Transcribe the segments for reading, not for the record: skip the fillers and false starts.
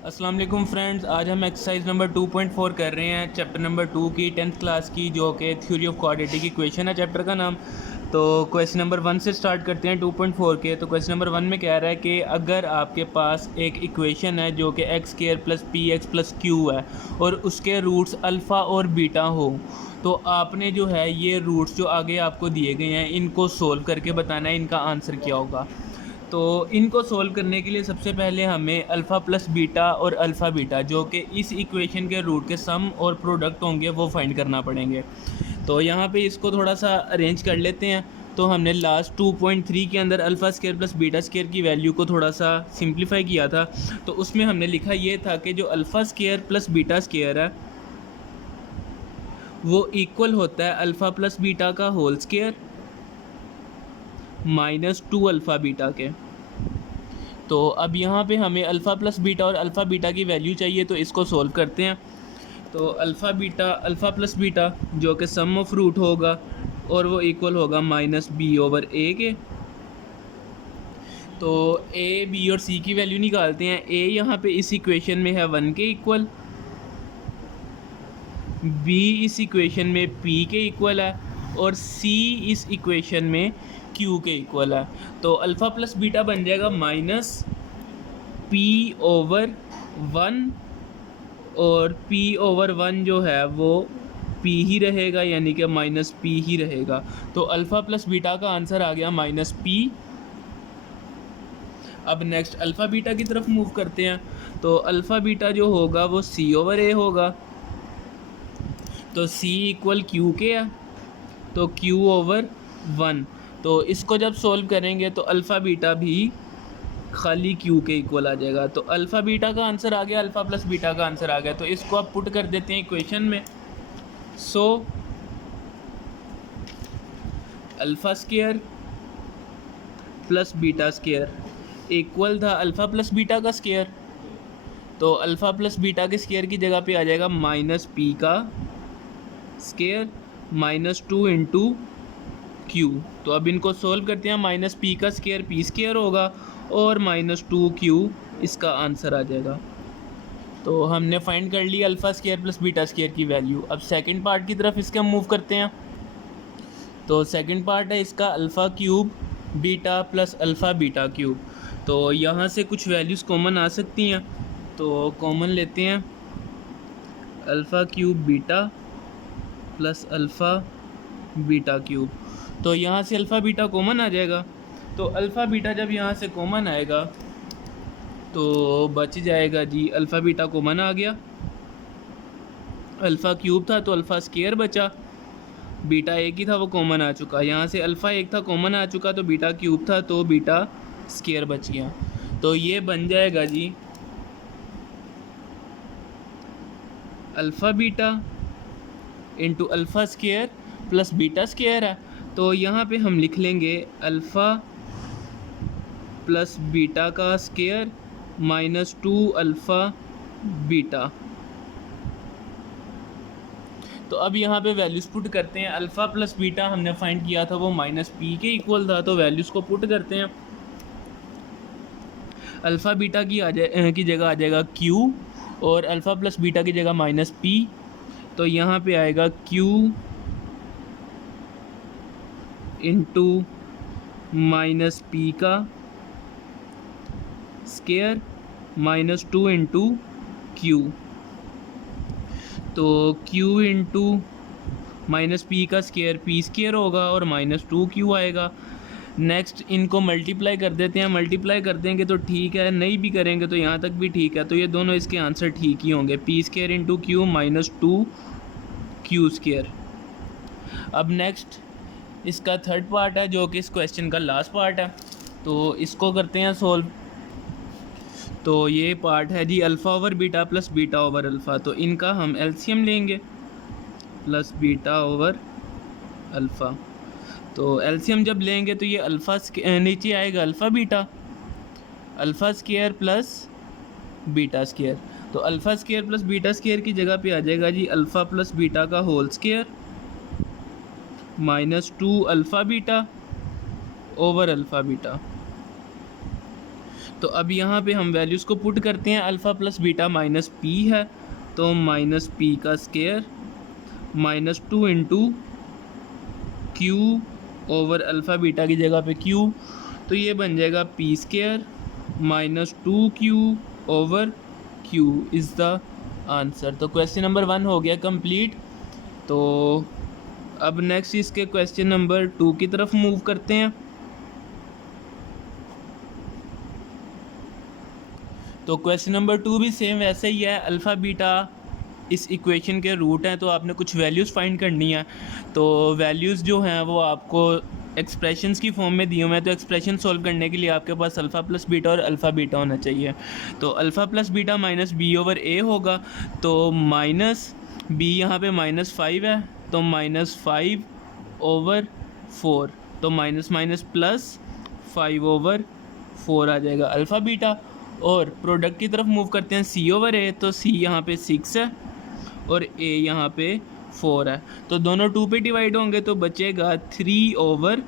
अस्सलाम वालेकुम फ्रेंड्स, आज हम एक्सरसाइज नंबर 2.4 कर रहे हैं चैप्टर नंबर 2 की 10th क्लास की, जो कि थ्योरी ऑफ क्वाड्रेटिक इक्वेशन है चैप्टर का नाम। तो क्वेश्चन नंबर 1 से स्टार्ट करते हैं 2.4 के। तो क्वेश्चन नंबर 1 में कह रहा है कि अगर आपके पास एक इक्वेशन है जो कि x square plus P x plus Q है और उसके रूट्स अल्फ़ा और बीटा हो, तो आपने जो है ये रूट्स जो आगे आपको दिए गए हैं इनको सोल्व करके बताना है इनका आंसर क्या होगा। तो इनको सोल्व करने के लिए सबसे पहले हमें अल्फ़ा प्लस बीटा और अल्फ़ा बीटा जो कि इस इक्वेशन के रूट के सम और प्रोडक्ट होंगे वो फाइंड करना पड़ेंगे। तो यहाँ पे इसको थोड़ा सा अरेंज कर लेते हैं। तो हमने लास्ट 2.3 के अंदर alpha square plus beta square की वैल्यू को थोड़ा सा सिंप्लीफाई किया था। तो उसमें हमने लिखा ये था कि जो alpha square plus beta square है वो इक्वल होता है अल्फ़ा प्लस बीटा का whole square minus 2 alpha beta के। तो अब यहाँ पे हमें अल्फ़ा प्लस बीटा और अल्फ़ा बीटा की वैल्यू चाहिए, तो इसको सोल्व करते हैं। तो अल्फ़ा प्लस बीटा जो कि सम ऑफ रूट होगा और वो इक्वल होगा माइनस बी ओवर ए के। तो ए बी और सी की वैल्यू निकालते हैं। ए यहाँ पे इस इक्वेशन में है 1 के इक्वल, बी इस इक्वेशन में पी के इक्वल है और सी इस इक्वेशन में क्यू के इक्वल है। तो अल्फ़ा प्लस बीटा बन जाएगा माइनस पी ओवर 1 और p ओवर 1 जो है वो p ही रहेगा, यानी कि माइनस p ही रहेगा। तो अल्फ़ा प्लस बीटा का आंसर आ गया माइनस p। अब नेक्स्ट अल्फ़ा बीटा की तरफ मूव करते हैं। तो अल्फ़ा बीटा जो होगा वो c ओवर a होगा। तो c इक्वल q के है, तो q ओवर 1। तो इसको जब सोल्व करेंगे तो अल्फ़ा बीटा भी खाली q के इक्वल आ जाएगा। तो अल्फ़ा बीटा का आंसर आ गया, अल्फ़ा प्लस बीटा का आंसर आ गया। तो इसको आप पुट कर देते हैं इक्वेशन में। So alpha square plus beta square equal था अल्फ़ा प्लस बीटा का स्केयर। तो अल्फ़ा प्लस बीटा के स्केयर की जगह पे आ जाएगा माइनस पी का स्केयर माइनस 2 इंटू क्यू। तो अब इनको सोल्व करते हैं। माइनस पी का स्केयर पी स्केयर होगा और माइनस 2 क्यू इसका आंसर आ जाएगा। तो हमने फाइंड कर ली alpha square plus beta square की वैल्यू। अब सेकंड पार्ट की तरफ इसके हम मूव करते हैं। तो सेकंड पार्ट है इसका alpha cube beta plus alpha beta cube. तो यहाँ से कुछ वैल्यूज़ कॉमन आ सकती हैं, तो कॉमन लेते हैं alpha cube beta plus alpha beta cube. तो यहाँ से अल्फ़ा बीटा कॉमन आ जाएगा। तो अल्फ़ा बीटा जब यहाँ से कॉमन आएगा तो बच जाएगा जी, अल्फ़ा बीटा कॉमन आ गया। अल्फ़ा क्यूब था तो अल्फ़ा स्केयर बचा, बीटा एक ही था वो कॉमन आ चुका। यहाँ से अल्फ़ा एक था कॉमन आ चुका, तो बीटा क्यूब था तो बीटा स्केयर बच गया। तो ये बन जाएगा जी alpha beta into alpha square plus beta square है। तो यहाँ पे हम लिख लेंगे अल्फ़ा प्लस बीटा का स्केयर माइनस 2 अल्फ़ा बीटा। तो अब यहाँ पे वैल्यूज़ पुट करते हैं। अल्फ़ा प्लस बीटा हमने फाइंड किया था वो माइनस पी के इक्वल था, तो वैल्यूज़ को पुट करते हैं। अल्फ़ा बीटा की जगह आ जाएगा क्यू और अल्फ़ा प्लस बीटा की जगह माइनस पी। तो यहाँ पे आएगा क्यू इंटू माइनस पी का स्केयर माइनस 2 इंटू क्यू। तो q इंटू माइनस पी का स्केयर पी स्केयर होगा और माइनस 2 क्यू आएगा। नेक्स्ट इनको मल्टीप्लाई कर देते हैं। मल्टीप्लाई कर देंगे तो ठीक है, नहीं भी करेंगे तो यहाँ तक भी ठीक है। तो ये दोनों इसके आंसर ठीक ही होंगे, P square into Q minus 2 Q square. अब नेक्स्ट इसका थर्ड पार्ट है जो कि इस क्वेश्चन का लास्ट पार्ट है, तो इसको करते हैं सोल्व। तो ये पार्ट है जी alpha over beta plus beta over alpha. तो इनका हम एलसीएम लेंगे प्लस बीटा ओवर अल्फ़ा। तो एलसीएम जब लेंगे तो ये अल्फ़ा नीचे आएगा alpha square plus beta square. तो alpha square plus beta square की जगह पे आ जाएगा जी अल्फ़ा प्लस बीटा का whole square minus 2 alpha beta over alpha beta. तो अब यहाँ पे हम वैल्यूज़ को पुट करते हैं, alpha plus beta minus P है, तो माइनस पी का square minus 2 into Q over alpha beta की जगह पे क्यू, तो ये बन जाएगा P square minus 2q over Q is the answer. तो क्वेश्चन नंबर 1 हो गया कंप्लीट। तो अब नेक्स्ट इसके क्वेश्चन नंबर 2 की तरफ मूव करते हैं। तो क्वेश्चन नंबर 2 भी सेम वैसे ही है, अल्फ़ा बीटा इस इक्वेशन के रूट हैं, तो आपने कुछ वैल्यूज़ फाइंड करनी है। तो वैल्यूज़ जो हैं वो आपको एक्सप्रेशंस की फॉर्म में दिए हुए हैं, तो एक्सप्रेशन सॉल्व करने के लिए आपके पास अल्फ़ा प्लस बीटा और अल्फ़ा बीटा होना चाहिए। तो alpha plus beta minus B over A होगा, तो माइनस बी यहाँ पे माइनस 5 है, तो माइनस 5 ओवर 4, तो माइनस माइनस प्लस 5 ओवर 4 आ जाएगा अल्फ़ा बीटा। और प्रोडक्ट की तरफ मूव करते हैं, सी ओवर ए, तो सी यहाँ पे 6 है और ए यहाँ पे 4 है, तो दोनों 2 पे डिवाइड होंगे, तो बचेगा 3 ओवर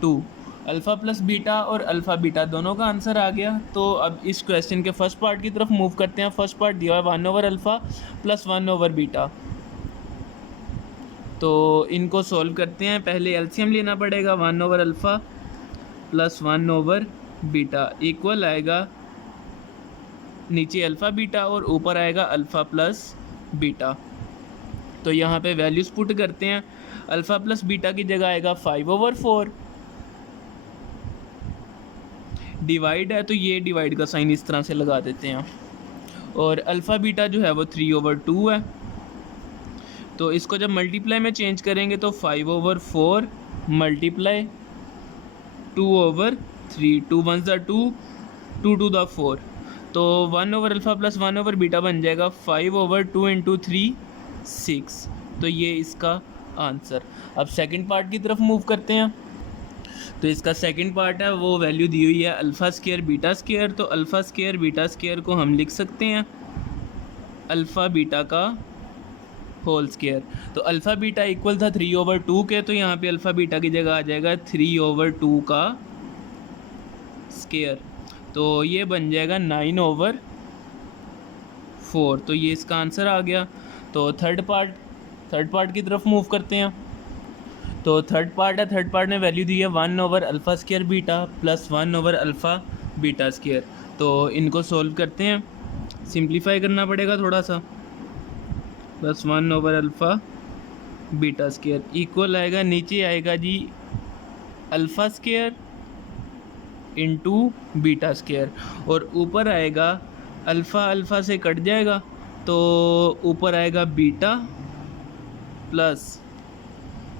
2। अल्फ़ा प्लस बीटा और अल्फ़ा बीटा दोनों का आंसर आ गया। तो अब इस क्वेश्चन के फर्स्ट पार्ट की तरफ मूव करते हैं। फर्स्ट पार्ट दिया है 1 over alpha plus 1 over beta, तो इनको सॉल्व करते हैं। पहले एलसीएम लेना पड़ेगा, 1 over alpha plus 1 over beta equal आएगा नीचे अल्फ़ा बीटा और ऊपर आएगा अल्फ़ा प्लस बीटा। तो यहाँ पे वैल्यूज़ पुट करते हैं, अल्फ़ा प्लस बीटा की जगह आएगा 5 ओवर 4, डिवाइड है तो ये डिवाइड का साइन इस तरह से लगा देते हैं, और अल्फ़ा बीटा जो है वो 3 ओवर 2 है। तो इसको जब मल्टीप्लाई में चेंज करेंगे तो 5 ओवर 4 मल्टीप्लाई 2 ओवर 3, 2 1 ज़ा 2, 2 2 ज़ा 4, तो 1 over alpha plus 1 over beta बन जाएगा 5 ओवर 2 इंटू 3 6, तो ये इसका आंसर। अब सेकंड पार्ट की तरफ मूव करते हैं। तो इसका सेकंड पार्ट है वो वैल्यू दी हुई है अल्फ़ा स्केयर बीटा स्केयर, तो अल्फ़ा स्केयर बीटा स्केयर को हम लिख सकते हैं अल्फ़ा बीटा का होल स्केयर। तो अल्फ़ा बीटा इक्वल था 3 ओवर 2 के, तो यहाँ पे अल्फ़ा बीटा की जगह आ जाएगा 3 ओवर 2 का स्केयर, तो ये बन जाएगा 9 ओवर 4, तो ये इसका आंसर आ गया। तो थर्ड पार्ट की तरफ मूव करते हैं। तो थर्ड पार्ट में वैल्यू दी है 1 over alpha square beta plus 1 over alpha beta square, तो इनको सॉल्व करते हैं, सिंप्लीफाई करना पड़ेगा थोड़ा सा, plus 1 over alpha beta square equal आएगा, नीचे आएगा जी alpha square into beta square, और ऊपर आएगा अल्फ़ा से कट जाएगा, तो ऊपर आएगा बीटा प्लस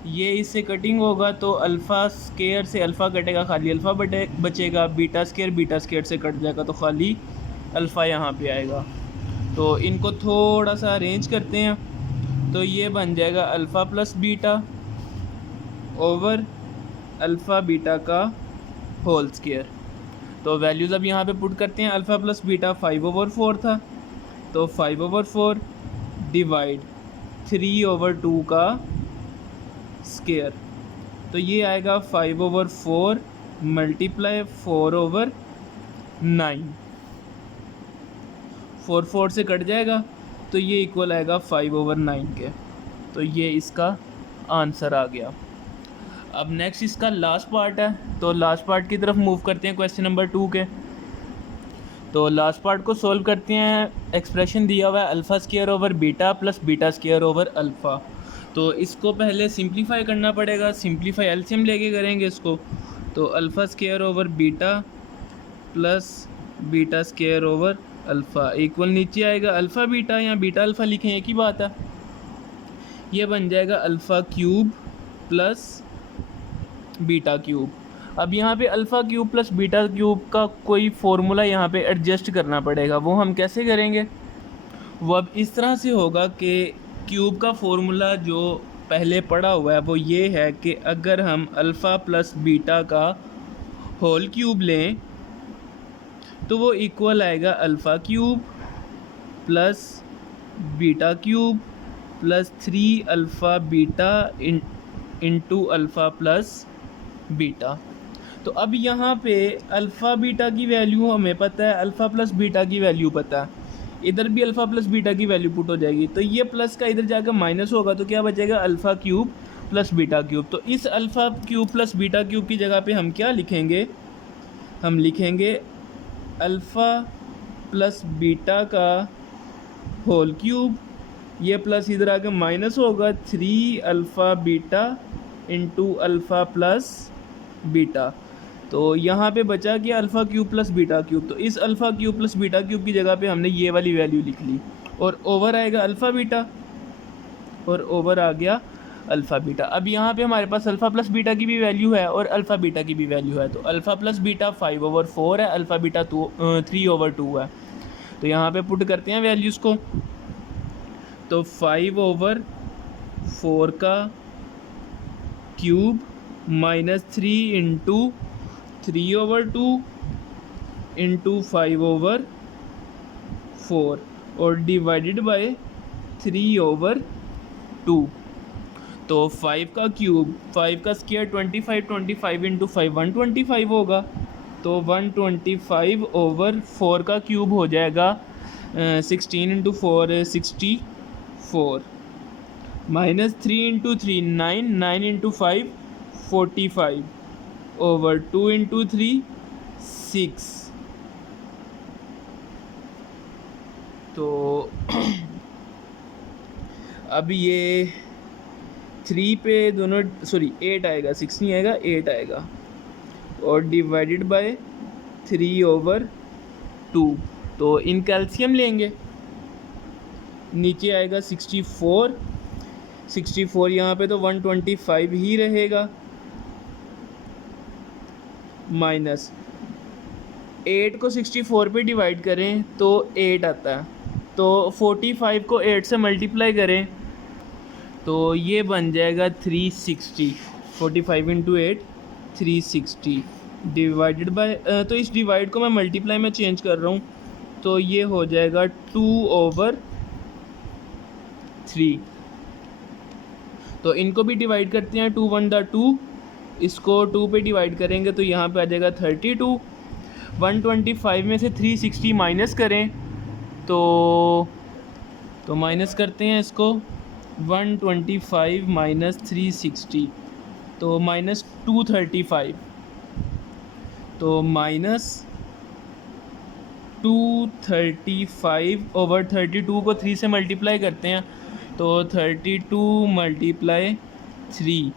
ये इससे कटिंग होगा, तो अल्फ़ा स्केयर से अल्फ़ा कटेगा, खाली अल्फ़ा बचेगा, बीटा स्केयर से कट जाएगा, तो खाली अल्फ़ा यहाँ पे आएगा। तो इनको थोड़ा सा अरेंज करते हैं, तो ये बन जाएगा alpha plus beta over alpha beta का होल स्केयर। तो वैल्यूज़ अब यहाँ पे पुट करते हैं, अल्फ़ा प्लस बीटा 5 ओवर 4 था, तो 5 ओवर 4 डिवाइड 3 ओवर 2 का स्केयर, तो ये आएगा 5 ओवर 4 मल्टीप्लाई 4 ओवर 9, 4 4 से कट जाएगा, तो ये इक्वल आएगा 5 ओवर 9 के, तो ये इसका आंसर आ गया। अब नेक्स्ट इसका लास्ट पार्ट है, तो लास्ट पार्ट की तरफ मूव करते हैं क्वेश्चन नंबर 2 के। तो लास्ट पार्ट को सॉल्व करते हैं। एक्सप्रेशन दिया हुआ है alpha square over beta plus beta square over alpha, तो इसको पहले सिंप्लीफाई करना पड़ेगा, सिंप्लीफाई एलसीएम लेके करेंगे इसको। तो alpha square over beta plus beta square over alpha equal नीचे आएगा अल्फ़ा बीटा या बीटा अल्फ़ा लिखें एक ही बात है, ये बन जाएगा alpha cube plus beta cube. अब यहाँ पे alpha cube plus beta cube का कोई फॉर्मूला यहाँ पे एडजस्ट करना पड़ेगा, वो हम कैसे करेंगे? वो अब इस तरह से होगा कि क्यूब का फॉर्मूला जो पहले पढ़ा हुआ है वो ये है कि अगर हम अल्फ़ा प्लस बीटा का होल क्यूब लें तो वो इक्वल आएगा alpha cube plus beta cube plus 3 alpha beta into alpha plus beta. तो अब यहाँ पे अल्फ़ा बीटा की वैल्यू हमें पता है, अल्फ़ा प्लस बीटा की वैल्यू पता है, इधर भी अल्फ़ा प्लस बीटा की वैल्यू पुट हो जाएगी, तो ये प्लस का इधर जाकर माइनस होगा, तो क्या बचेगा alpha cube plus beta cube. तो इस alpha cube plus beta cube की जगह पे हम क्या लिखेंगे, हम लिखेंगे अल्फ़ा प्लस बीटा का होल क्यूब, ये प्लस इधर आके माइनस होगा 3 alpha beta into alpha plus beta. तो यहाँ पे बचा कि alpha cube plus beta cube, तो इस alpha cube plus beta cube की जगह पे हमने ये वाली वैल्यू लिख ली, और ओवर आएगा अल्फ़ा बीटा, और ओवर आ गया अल्फ़ा बीटा। अब यहाँ पे हमारे पास अल्फ़ा प्लस बीटा की भी वैल्यू है और अल्फ़ा बीटा की भी वैल्यू है, तो अल्फ़ा प्लस बीटा 5/4 है, अल्फ़ा बीटा 3/2 है। तो यहाँ पे पुट करते हैं वैल्यूज़ को, तो 5/4 का क्यूब माइनस 3 इंटू 3/2 इंटू 5/4 और डिवाइडेड बाय 3/2। तो 5 का क्यूब, 5 का स्क्वायर 25, 25 इंटू 5 125 होगा, तो 125/4 का क्यूब हो जाएगा 16 into 4 64, minus 3 into 3 9, 9 into 5 45 over 2 into 3 6। तो अब ये 3 पे दोनों, सॉरी 8 आएगा, 6 नहीं आएगा, 8 आएगा, और डिवाइडेड बाय 3/2। तो इन कैल्शियम लेंगे, नीचे आएगा 64, 64 यहाँ पे तो 125 ही रहेगा, माइनस 8 को 64 पे डिवाइड करें तो 8 आता है, तो 45 को 8 से मल्टीप्लाई करें तो ये बन जाएगा 360, 45 इंटू 8 360 डिवाइडेड बाय, तो इस डिवाइड को मैं मल्टीप्लाई में चेंज कर रहा हूँ, तो ये हो जाएगा 2/3। तो इनको भी डिवाइड करते हैं, 2 1 2, इसको 2 पे डिवाइड करेंगे तो यहाँ पे आ जाएगा 32। 125 में से 360 माइनस करें तो माइनस करते हैं इसको, 125 माइनस 360 तो माइनस 235, तो माइनस 235/32 को 3 से मल्टीप्लाई करते हैं तो 32 मल्टीप्लाई 3,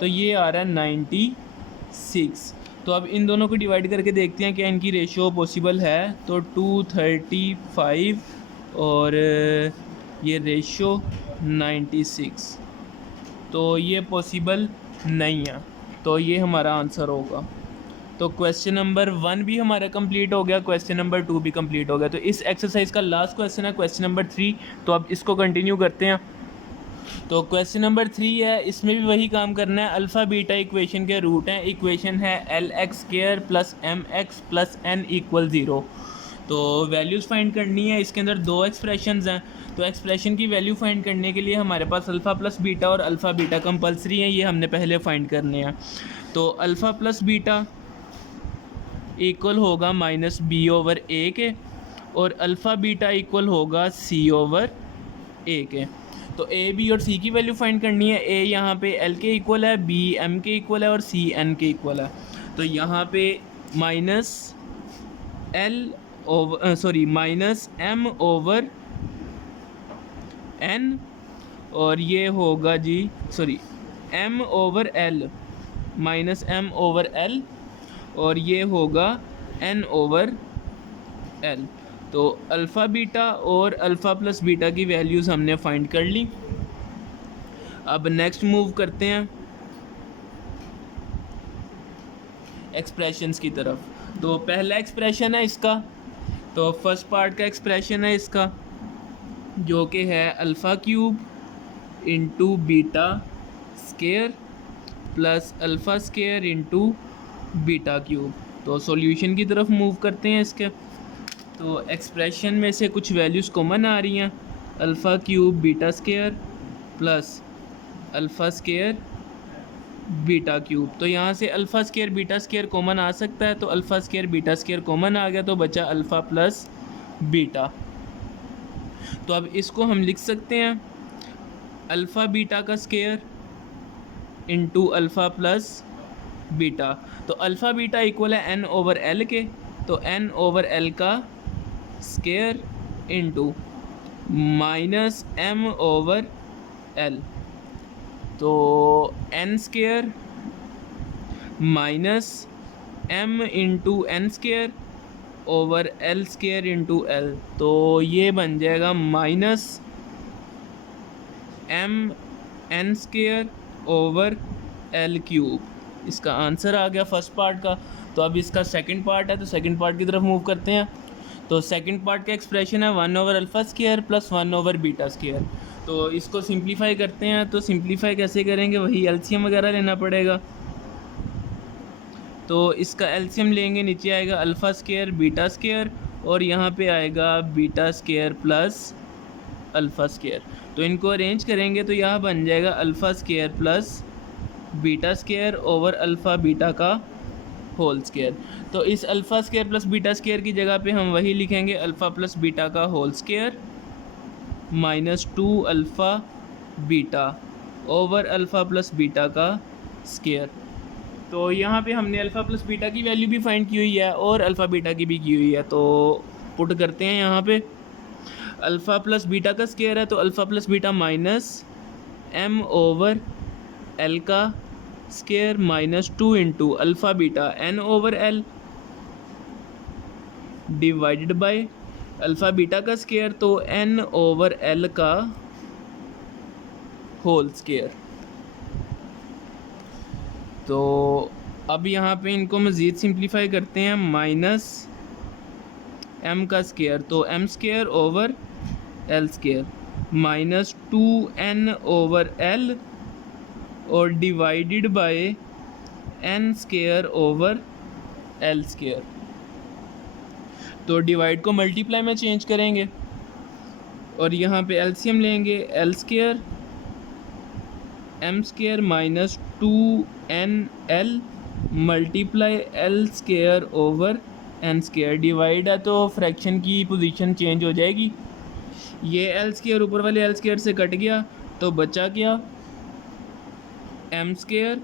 तो ये आ रहा है 96। तो अब इन दोनों को डिवाइड करके देखते हैं क्या इनकी रेशियो पॉसिबल है, तो 235 और ये रेशियो 96, तो ये पॉसिबल नहीं है, तो ये हमारा आंसर होगा। तो क्वेश्चन नंबर 1 भी हमारा कंप्लीट हो गया, क्वेश्चन नंबर 2 भी कंप्लीट हो गया। तो इस एक्सरसाइज का लास्ट क्वेश्चन है क्वेश्चन नंबर 3, तो अब इसको कंटिन्यू करते हैं। तो क्वेश्चन नंबर 3 है, इसमें भी वही काम करना है, अल्फ़ा बीटा इक्वेशन के रूट हैं, इक्वेशन है LX² plus MX plus N = 0। तो वैल्यूज़ फाइंड करनी है, इसके अंदर 2 एक्सप्रेशंस हैं, तो एक्सप्रेशन की वैल्यू फाइंड करने के लिए हमारे पास अल्फ़ा प्लस बीटा और अल्फ़ा बीटा कंपलसरी हैं, ये हमने पहले फाइंड करने हैं। तो अल्फ़ा प्लस बीटा इक्वल होगा -B/A के, और अल्फ़ा बीटा इक्वल होगा C/A के। तो A, B और C की वैल्यू फाइंड करनी है। A यहाँ पे L के इक्वल है, B M के इक्वल है और C N के इक्वल है। तो यहाँ पे -M/N और ये होगा जी, सॉरी M/L, -M/L और ये होगा N/L। तो अल्फ़ा बीटा और अल्फ़ा प्लस बीटा की वैल्यूज़ हमने फाइंड कर ली। अब नेक्स्ट मूव करते हैं एक्सप्रेशंस की तरफ। तो पहला एक्सप्रेशन है इसका, तो फर्स्ट पार्ट का एक्सप्रेशन है इसका, जो कि है alpha cube into beta square plus alpha square into beta cube. तो सॉल्यूशन की तरफ मूव करते हैं इसके। तो एक्सप्रेशन में से कुछ वैल्यूज़ कॉमन आ रही हैं, alpha cube beta square plus alpha square beta cube. तो यहाँ से alpha square beta square common आ सकता है, तो alpha square beta square common आ गया, तो बचा अल्फ़ा प्लस बीटा। तो अब इसको हम लिख सकते हैं अल्फ़ा बीटा का square into alpha plus beta. तो अल्फ़ा बीटा इक्वल है एन ओवर एल के, तो एन ओवर एल का square into minus M over L. तो N square minus M into N square over L square into L. तो ये बन जाएगा minus M N square over L cube. इसका answer आ गया फर्स्ट पार्ट का। तो अब इसका सेकंड पार्ट है, तो सेकंड पार्ट की तरफ मूव करते हैं। तो सेकंड पार्ट का एक्सप्रेशन है 1 over alpha square plus 1 over beta square. तो इसको सिंप्लीफाई करते हैं। तो सिंप्लीफाई कैसे करेंगे, वही एलसीएम वगैरह लेना पड़ेगा। तो इसका एलसीएम लेंगे, नीचे आएगा अल्फ़ा स्केयर बीटा स्केयर और यहाँ पे आएगा beta square plus alpha square. तो इनको अरेंज करेंगे तो यहाँ बन जाएगा alpha square plus beta square over alpha beta का होल स्केयर। तो इस alpha square plus beta square की जगह पे हम वही लिखेंगे अल्फ़ा प्लस बीटा का whole square minus 2 alpha beta over alpha plus beta का स्केयर। तो यहाँ पे हमने अल्फ़ा प्लस बीटा की वैल्यू भी फाइंड की हुई है और अल्फ़ा बीटा की भी की हुई है। तो पुट करते हैं यहाँ पे अल्फ़ा प्लस बीटा का स्केयर है, तो alpha plus beta minus M over L का square minus 2 into alpha beta N over L divided by alpha beta का स्केयर, तो एन ओवर एल का होल स्केयर। तो अब यहाँ पे इनको मज़ीद सिंप्लीफाई करते हैं, माइनस एम का स्केयर, तो M square over L square minus 2n over L और divided by N square over L square. तो डिवाइड को मल्टीप्लाई में चेंज करेंगे और यहाँ पे एलसीएम लेंगे, L square M square minus 2nl multiply L square over N square. Divide है तो फ्रैक्शन की पोजीशन चेंज हो जाएगी। ये एल स्केयर ऊपर वाले एल स्केयर से कट गया तो बचा क्या M square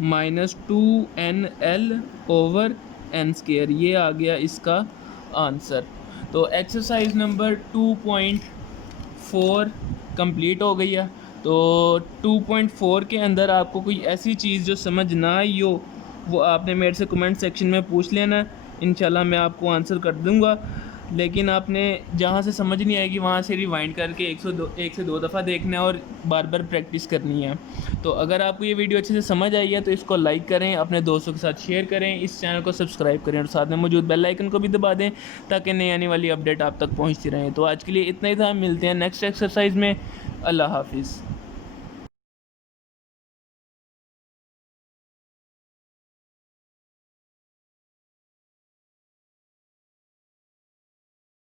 minus 2nl over N square. ये आ गया इसका आंसर। तो एक्सरसाइज नंबर 2.4 कंप्लीट हो गई है। तो 2.4 के अंदर आपको कोई ऐसी चीज़ जो समझ ना आई हो वो आपने मेरे से कमेंट सेक्शन में पूछ लेना, इंशाल्लाह मैं आपको आंसर कर दूंगा। लेकिन आपने जहाँ से समझ नहीं आएगी वहाँ से रिवाइंड करके 1 से 2 दफ़ा देखना है और बार बार प्रैक्टिस करनी है। तो अगर आपको ये वीडियो अच्छे से समझ आई है तो इसको लाइक करें, अपने दोस्तों के साथ शेयर करें, इस चैनल को सब्सक्राइब करें और साथ में मौजूद बेल आइकन को भी दबा दें ताकि नई आने वाली अपडेट आप तक पहुँचती रहें। तो आज के लिए इतना ही था, मिलते हैं नेक्स्ट एक्सरसाइज में। अल्लाह हाफिज़।